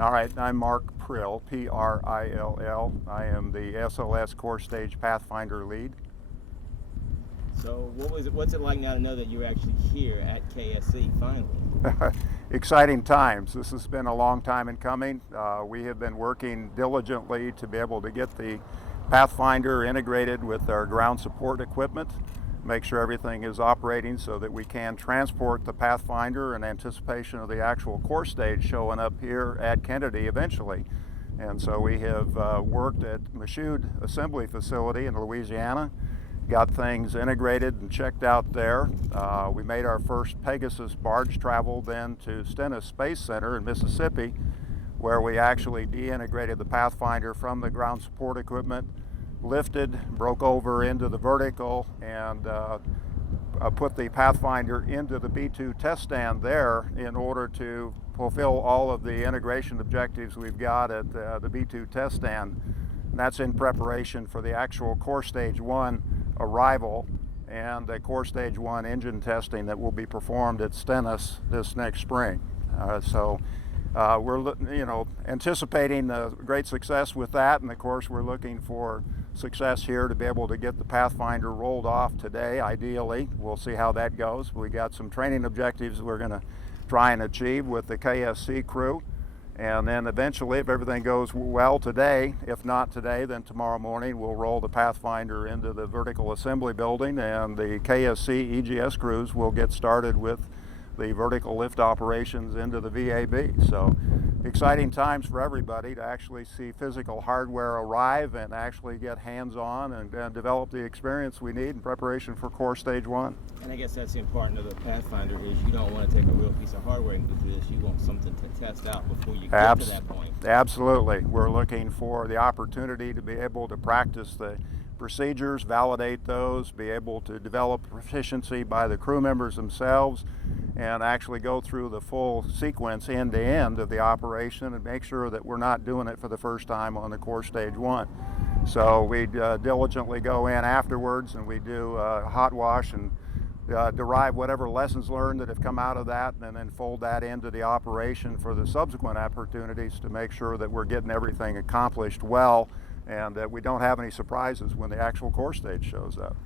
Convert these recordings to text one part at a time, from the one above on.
All right, I'm Mark Prill, P-R-I-L-L. I am the SLS Core Stage Pathfinder lead. So what's it like now to know that you're actually here at KSC finally? Exciting times. This has been a long time in coming. We have been working diligently to be able to get the Pathfinder integrated with our ground support equipment, make sure everything is operating so that we can transport the Pathfinder in anticipation of the actual core stage showing up here at Kennedy eventually. And so we have worked at Michoud Assembly Facility in Louisiana, got things integrated and checked out there. We made our first Pegasus Barge travel then to Stennis Space Center in Mississippi, where we actually de-integrated the Pathfinder from the ground support equipment, lifted, broke over into the vertical, and put the Pathfinder into the B2 test stand there in order to fulfill all of the integration objectives we've got at the B2 test stand. And that's in preparation for the actual Core Stage 1 arrival and the Core Stage 1 engine testing that will be performed at Stennis this next spring. We're anticipating great success with that, and of course we're looking for success here to be able to get the Pathfinder rolled off today, ideally. We'll see how that goes. We got some training objectives we're going to try and achieve with the KSC crew, and then eventually, if everything goes well today, if not today, then tomorrow morning we'll roll the Pathfinder into the vertical assembly building, and the KSC EGS crews will get started with the vertical lift operations into the VAB. So exciting times for everybody to actually see physical hardware arrive and actually get hands-on and develop the experience we need in preparation for Core Stage 1. And I guess that's the important of the Pathfinder is you don't want to take a real piece of hardware into this. You want something to test out before you get to that point. Absolutely. We're looking for the opportunity to be able to practice the procedures, validate those, be able to develop proficiency by the crew members themselves, and actually go through the full sequence end to end of the operation and make sure that we're not doing it for the first time on the Core Stage 1. So we diligently go in afterwards and we do a hot wash and derive whatever lessons learned that have come out of that, and then fold that into the operation for the subsequent opportunities to make sure that we're getting everything accomplished well and that we don't have any surprises when the actual core stage shows up.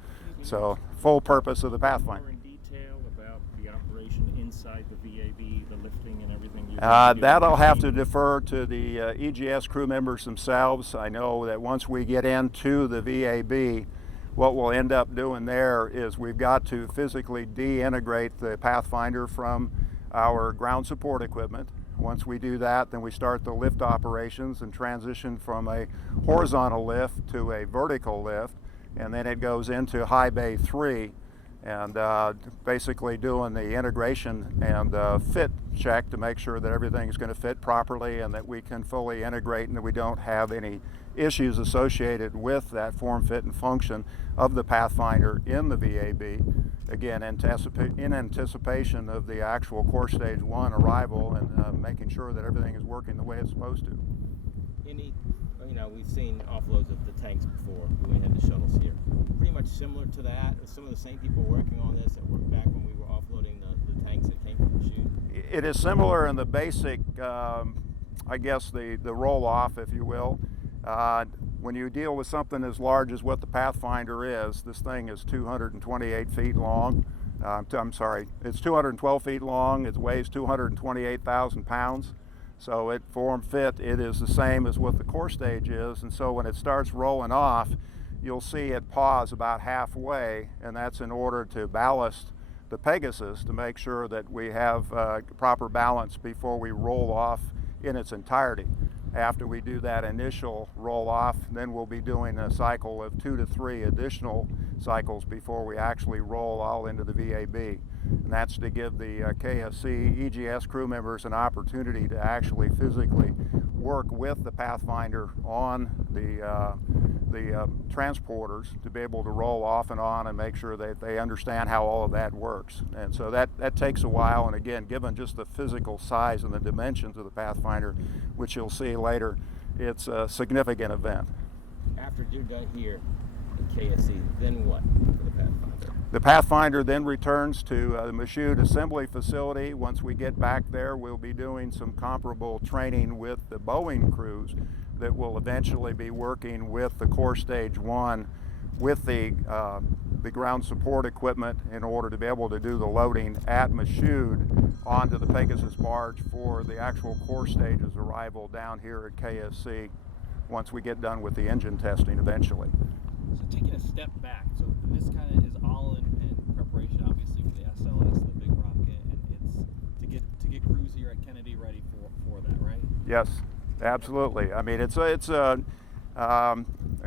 So full purpose of the Pathfinder. More in detail about the operation inside the VAB, the lifting and everything? That'll have to defer to the EGS crew members themselves. I know that once we get into the VAB, what we'll end up doing there is we've got to physically de-integrate the Pathfinder from our ground support equipment. Once we do that, then we start the lift operations and transition from a horizontal lift to a vertical lift, and then it goes into High Bay 3 and basically doing the integration and fit check to make sure that everything's going to fit properly and that we can fully integrate and that we don't have any issues associated with that form, fit, and function of the Pathfinder in the VAB. Again, in anticipation of the actual Core Stage 1 arrival and making sure that everything is working the way it's supposed to. We've seen offloads of the tanks before when we had the shuttles here. Pretty much similar to that. Some of the same people working on this that worked back when we were offloading the tanks that came from the chute. It is similar in the basic, I guess, the roll-off, if you will. When you deal with something as large as what the Pathfinder is, this thing is 228 feet long. I'm sorry, it's 212 feet long. It weighs 228,000 pounds. So it form fit, it is the same as what the core stage is. And so when it starts rolling off, you'll see it pause about halfway, and that's in order to ballast the Pegasus to make sure that we have proper balance before we roll off in its entirety. After we do that initial roll off, then we'll be doing a cycle of 2 to 3 additional cycles before we actually roll all into the VAB. And that's to give the KSC EGS crew members an opportunity to actually physically work with the Pathfinder on the transporters to be able to roll off and on and make sure that they understand how all of that works. And so that takes a while, and again, given just the physical size and the dimensions of the Pathfinder, which you'll see later, it's a significant event. After you're done here in KSC, then what for the Pathfinder? The Pathfinder then returns to the Michoud assembly facility. Once we get back there, we'll be doing some comparable training with the Boeing crews that will eventually be working with the Core Stage 1 with the ground support equipment in order to be able to do the loading at Michoud onto the Pegasus Barge for the actual Core Stage's arrival down here at KSC once we get done with the engine testing eventually. So taking a step back, so this kind of is all in preparation, obviously, for the SLS, the big rocket, and it's to get crews here at Kennedy ready for that, right? Yes, absolutely. I mean, it's a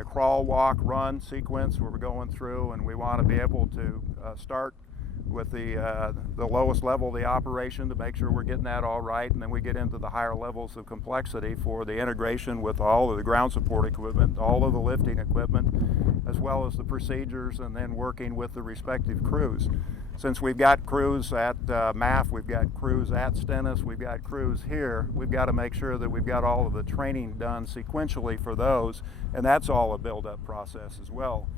crawl, walk, run sequence where we're going through, and we want to be able to start with the lowest level of the operation to make sure we're getting that all right, and then we get into the higher levels of complexity for the integration with all of the ground support equipment, all of the lifting equipment, as well as the procedures, and then working with the respective crews. Since we've got crews at MAF, we've got crews at Stennis, we've got crews here, we've got to make sure that we've got all of the training done sequentially for those, and that's all a build-up process as well.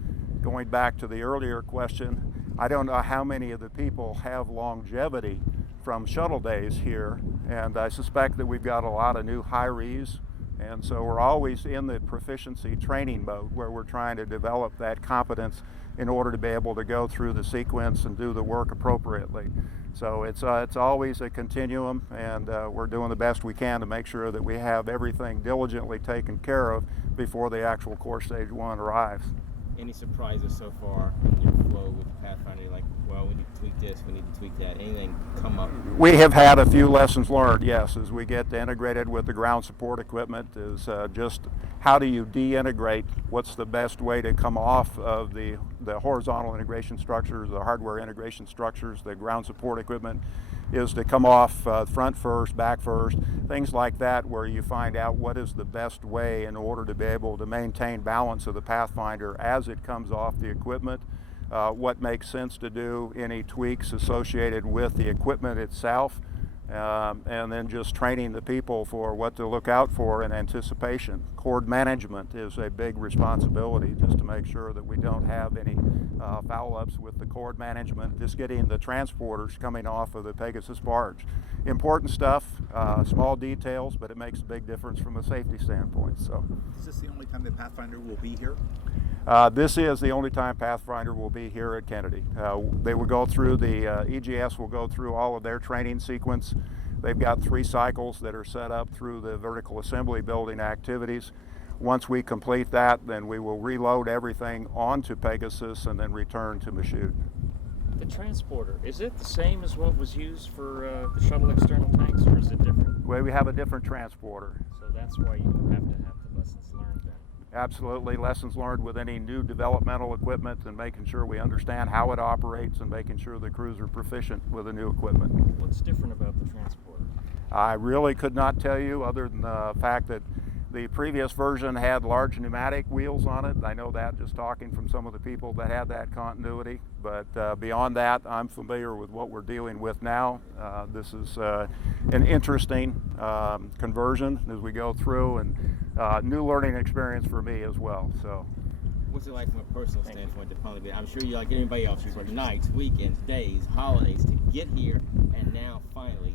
Going back to the earlier question, I don't know how many of the people have longevity from shuttle days here, and I suspect that we've got a lot of new hirees, and so we're always in the proficiency training mode where we're trying to develop that competence in order to be able to go through the sequence and do the work appropriately. So it's always a continuum, and we're doing the best we can to make sure that we have everything diligently taken care of before the actual Core Stage 1 arrives. Any surprises so far in your flow with the Pathfinder? Like, well, we need to tweak this, we need to tweak that. Anything come up? We have had a few lessons learned, yes, as we get integrated with the ground support equipment, is just how do you de-integrate, what's the best way to come off of the horizontal integration structures, the hardware integration structures, the ground support equipment, is to come off front first, back first, things like that, where you find out what is the best way in order to be able to maintain balance of the Pathfinder as it comes off the equipment, what makes sense to do, any tweaks associated with the equipment itself, and then just training the people for what to look out for in anticipation. Cord management is a big responsibility, just to make sure that we don't have any foul-ups with the cord management, just getting the transporters coming off of the Pegasus Barge. Important stuff, small details, but it makes a big difference from a safety standpoint. So, is this the only time the Pathfinder will be here? This is the only time Pathfinder will be here at Kennedy. They will go through, the EGS will go through all of their training sequence. They've got 3 cycles that are set up through the vertical assembly building activities. Once we complete that, then we will reload everything onto Pegasus and then return to Michoud. The transporter, is it the same as what was used for the shuttle external tanks, or is it different? Well, we have a different transporter. So that's why you have to have the lessons learned then. Absolutely, lessons learned with any new developmental equipment, and making sure we understand how it operates and making sure the crews are proficient with the new equipment. What's different about the transporter? I really could not tell you, other than the fact that the previous version had large pneumatic wheels on it. I know that just talking from some of the people that had that continuity, but beyond that, I'm familiar with what we're dealing with now. This is an interesting conversion as we go through, and new learning experience for me as well. So, what's it like from a personal standpoint to finally be? I'm sure you, like anybody else, you work nights, weekends, days, holidays to get here, and now finally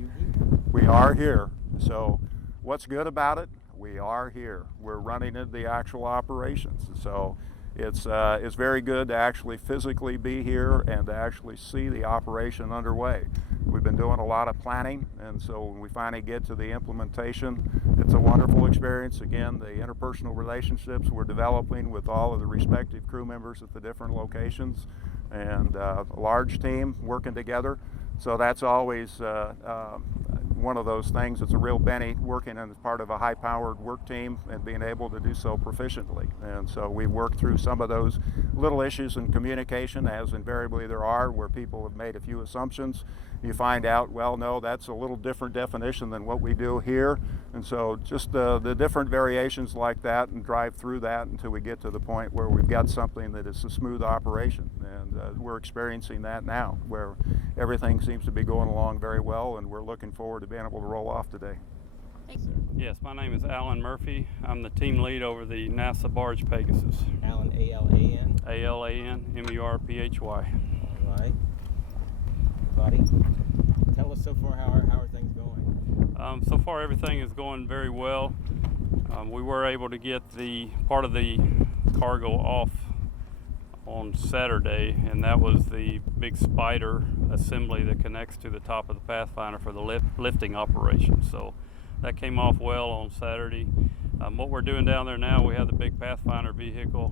you're here. We are here. So, what's good about it? We are here. We're running into the actual operations. So it's very good to actually physically be here and to actually see the operation underway. We've been doing a lot of planning, and so when we finally get to the implementation, it's a wonderful experience. Again, the interpersonal relationships we're developing with all of the respective crew members at the different locations, and a large team working together. So that's always one of those things. It's a real benefit working as part of a high-powered work team and being able to do so proficiently. And so we've worked through some of those little issues in communication, as invariably there are, where people have made a few assumptions. You find out, well, no, that's a little different definition than what we do here. And so just the different variations like that, and drive through that until we get to the point where we've got something that is a smooth operation. And we're experiencing that now, where everything seems to be going along very well, and we're looking forward to being able to roll off today. Yes, my name is Alan Murphy. I'm the team lead over the NASA Barge Pegasus. Alan, A-L-A-N? ALANMURPHY. All right. Buddy, tell us so far how are things going? So far everything is going very well. We were able to get the part of the cargo off on Saturday, and that was the big spider assembly that connects to the top of the Pathfinder for the lifting operation. So that came off well on Saturday. What we're doing down there now, we have the big Pathfinder vehicle,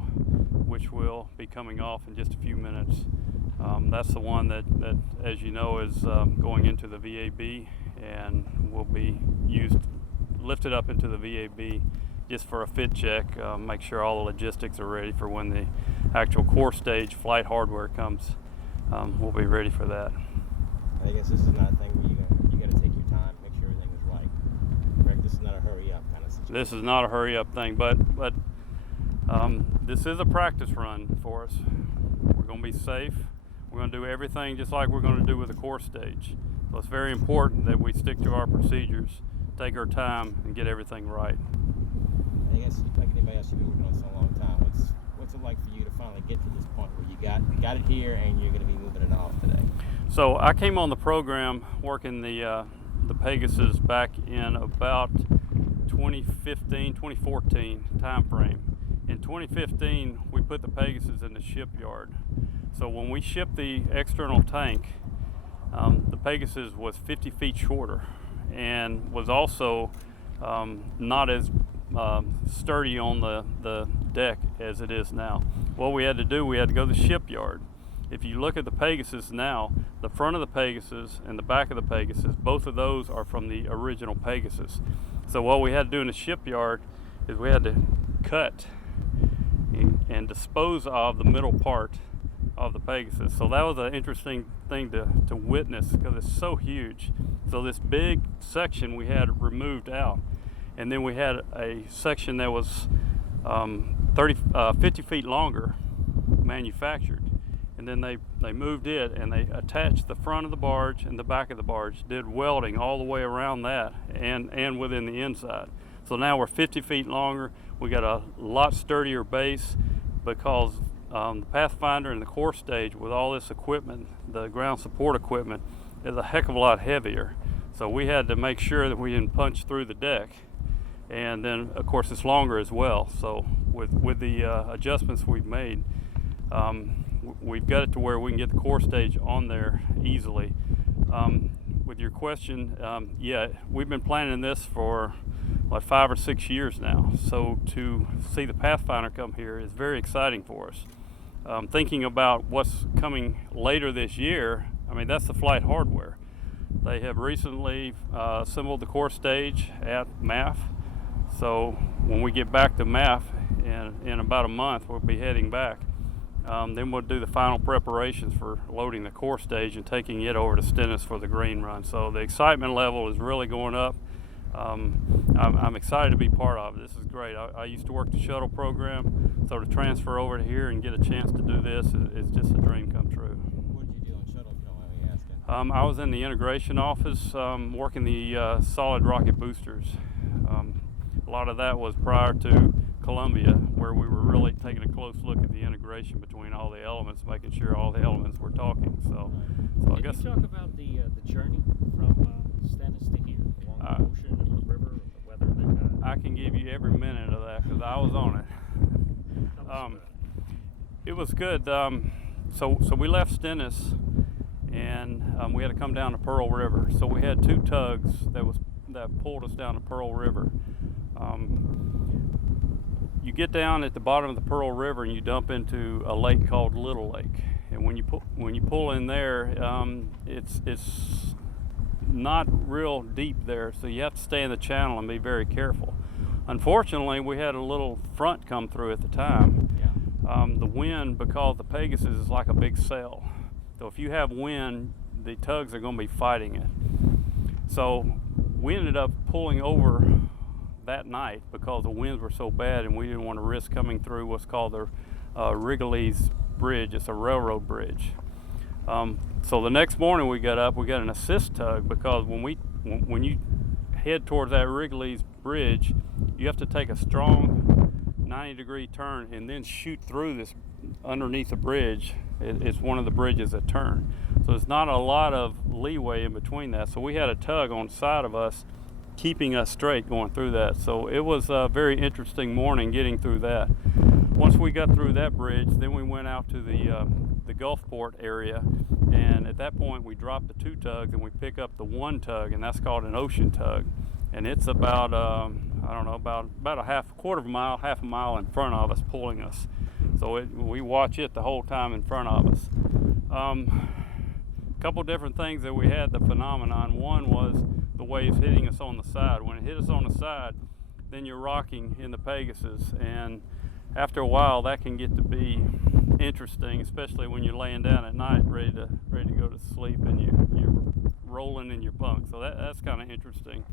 which will be coming off in just a few minutes. That's the one that, as you know, is going into the VAB and will be lifted up into the VAB just for a fit check, make sure all the logistics are ready for when the actual core stage flight hardware comes. We'll be ready for that. I guess this is not a thing where you got to take your time, make sure everything is right. Correct? This is not a hurry up kind of situation. This is not a hurry up thing, but this is a practice run for us. We're going to be safe. We're going to do everything just like we're going to do with the core stage. So it's very important that we stick to our procedures, take our time, and get everything right. I guess like anybody else, you've been working on this for a long time. What's it like for you to finally get to this point where you got it here and you're going to be moving it off today? So I came on the program working the Pegasus back in about 2015, 2014 time frame. In 2015, we put the Pegasus in the shipyard. So when we shipped the external tank, the Pegasus was 50 feet shorter and was also not as sturdy on the deck as it is now. What we had to do, we had to go to the shipyard. If you look at the Pegasus now, the front of the Pegasus and the back of the Pegasus, both of those are from the original Pegasus. So what we had to do in the shipyard is we had to cut and dispose of the middle part of the Pegasus. So that was an interesting thing to witness because it's so huge. So this big section we had removed out, and then we had a section that was 50 feet longer manufactured, and then they moved it and they attached the front of the barge and the back of the barge, did welding all the way around that and within the inside. So now we're 50 feet longer. We got a lot sturdier base because the Pathfinder and the core stage with all this equipment, the ground support equipment, is a heck of a lot heavier. So we had to make sure that we didn't punch through the deck. And then of course it's longer as well. So with the adjustments we've made, we've got it to where we can get the core stage on there easily. With your question, yeah, we've been planning this for like 5 or 6 years now. So to see the Pathfinder come here is very exciting for us. Thinking about what's coming later this year, I mean, that's the flight hardware. They have recently assembled the core stage at MAF. So when we get back to MAF in about a month, we'll be heading back. Then we'll do the final preparations for loading the core stage and taking it over to Stennis for the green run. So the excitement level is really going up. I'm excited to be part of it. This is great. I used to work the shuttle program, so to transfer over to here and get a chance to do this is just a dream come true. What did you do on shuttle, if you don't mind me asking? I was in the integration office working the solid rocket boosters. A lot of that was prior to Columbia, where we were really taking a close look at the integration between all the elements, making sure all the elements were talking. So I guess. Can you talk about the journey from Stennis to here, along the ocean and the river, the weather that I can give you every minute of that because I was on it. It was good. So we left Stennis, and we had to come down to Pearl River. So we had 2 tugs that pulled us down to Pearl River. You get down at the bottom of the Pearl River and you dump into a lake called Little Lake. And when you pull in there, it's not real deep there, so you have to stay in the channel and be very careful. Unfortunately, we had a little front come through at the time. Yeah. The wind, because the Pegasus is like a big sail, so if you have wind, the tugs are going to be fighting it. So we ended up pulling over that night because the winds were so bad and we didn't want to risk coming through what's called the Wrigley's Bridge. It's a railroad bridge. So the next morning we got up, we got an assist tug because when you head towards that Wrigley's Bridge, you have to take a strong 90-degree turn and then shoot through this underneath the bridge. It's one of the bridges that turn. So there's not a lot of leeway in between that. So we had a tug on the side of us keeping us straight going through that. So it was a very interesting morning getting through that. Once we got through that bridge, then we went out to the Gulfport area, and at that point we dropped the 2 tugs and we pick up the 1 tug, and that's called an ocean tug. And it's about I don't know, about a quarter of a mile, half a mile in front of us, pulling us. So we watch it the whole time in front of us. A couple different things that we had the phenomenon. One was the waves hitting us on the side. When it hit us on the side, then you're rocking in the Pegasus, and after a while that can get to be interesting, especially when you're laying down at night ready to go to sleep and you're rolling in your bunk. So that's kind of interesting.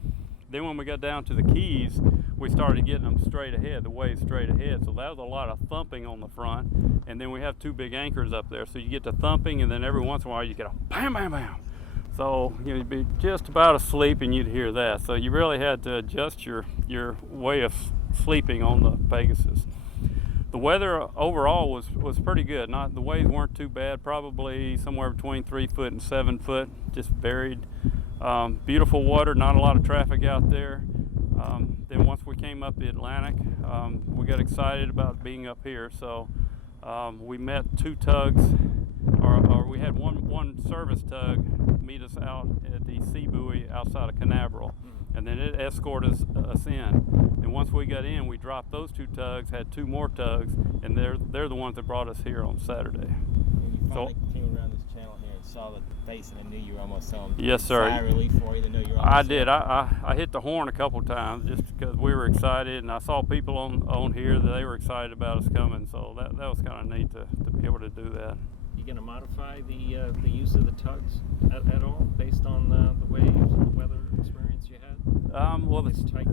Then when we got down to the Keys, we started getting them straight ahead, the waves straight ahead. So that was a lot of thumping on the front. And then we have 2 big anchors up there. So you get to thumping, and then every once in a while you get a bam, bam, bam. So you'd be just about asleep and you'd hear that. So you really had to adjust your way of sleeping on the Pegasus. The weather overall was pretty good. The waves weren't too bad, probably somewhere between 3 foot and 7 foot, just varied. Beautiful water, not a lot of traffic out there. Then once we came up the Atlantic, we got excited about being up here. So we met 2 tugs, or we had one service tug meet us out at the sea buoy outside of Canaveral, and then it escorted us in. And once we got in, we dropped those 2 tugs, had 2 more tugs, and they're the ones that brought us here on Saturday. When you finally came around this channel here and saw the face, and I knew you were almost home. Yes, sir. Sigh of relief for you to know you're almost I home. did. I hit the horn a couple times just because we were excited, and I saw people on here that they were excited about us coming. So that was kind of neat to be able to do that. You going to modify the use of the tugs at all based on the waves and the weather experience you had? Well, It's tight.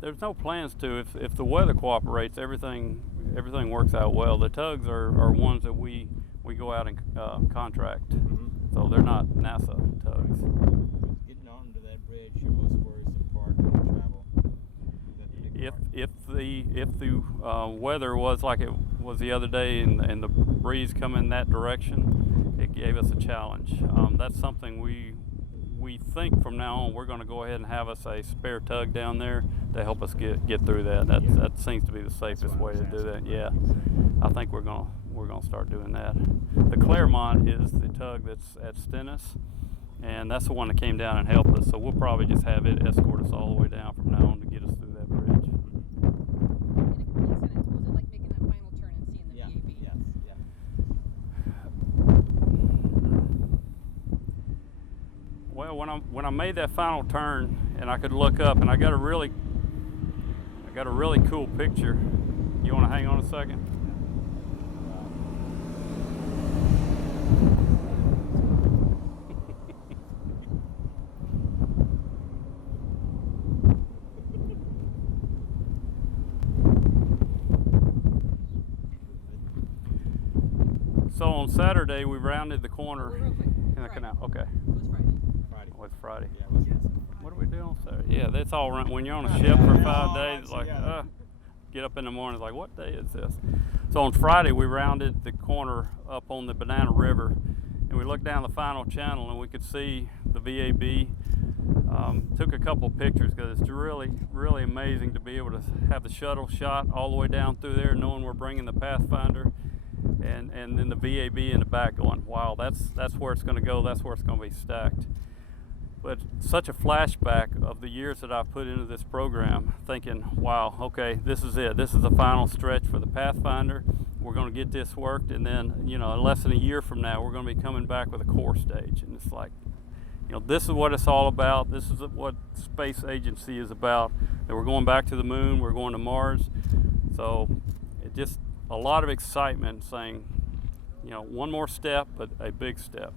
there's no plans to. If the weather cooperates, everything works out well. The tugs are ones that we go out and contract, so they're not NASA tugs. Getting onto that bridge, your most worrisome part of the travel. Is that the big part? If the weather was like it was the other day and the breeze coming that direction, it gave us a challenge. That's something we think from now on we're going to go ahead and have us a spare tug down there to help us get through that. That seems to be the safest way to do that. Yeah, I think we're gonna start doing that. The Claremont is the tug that's at Stennis, and that's the one that came down and helped us. So we'll probably just have it escort us all the way down from now on to get us through that bridge. Was it like making that final turn and seeing the VAB? Yes, yeah. Well, when I made that final turn and I could look up and I got a really cool picture. You want to hang on a second? So on Saturday we rounded the corner Real quick. in the canal. Okay. It was Friday. Friday. Oh, it's Friday. Yeah, it was Friday. What do we do on Saturday? Yeah, that's all right. When you're on a ship for 5 days, it's like, get up in the morning, it's like, what day is this? So on Friday, we rounded the corner up on the Banana River, and we looked down the final channel, and we could see the VAB. Took a couple pictures because it's really, really amazing to be able to have the shuttle shot all the way down through there, knowing we're bringing the Pathfinder, and then the VAB in the back going, wow, that's where it's going to go. That's where it's going to be stacked. But such a flashback of the years that I've put into this program, thinking, wow, okay, this is it. This is the final stretch for the Pathfinder. We're going to get this worked, and then, you know, less than a year from now, we're going to be coming back with a core stage. And it's like, you know, this is what it's all about. This is what space agency is about. That we're going back to the moon. We're going to Mars. So it just a lot of excitement saying, you know, one more step, but a big step.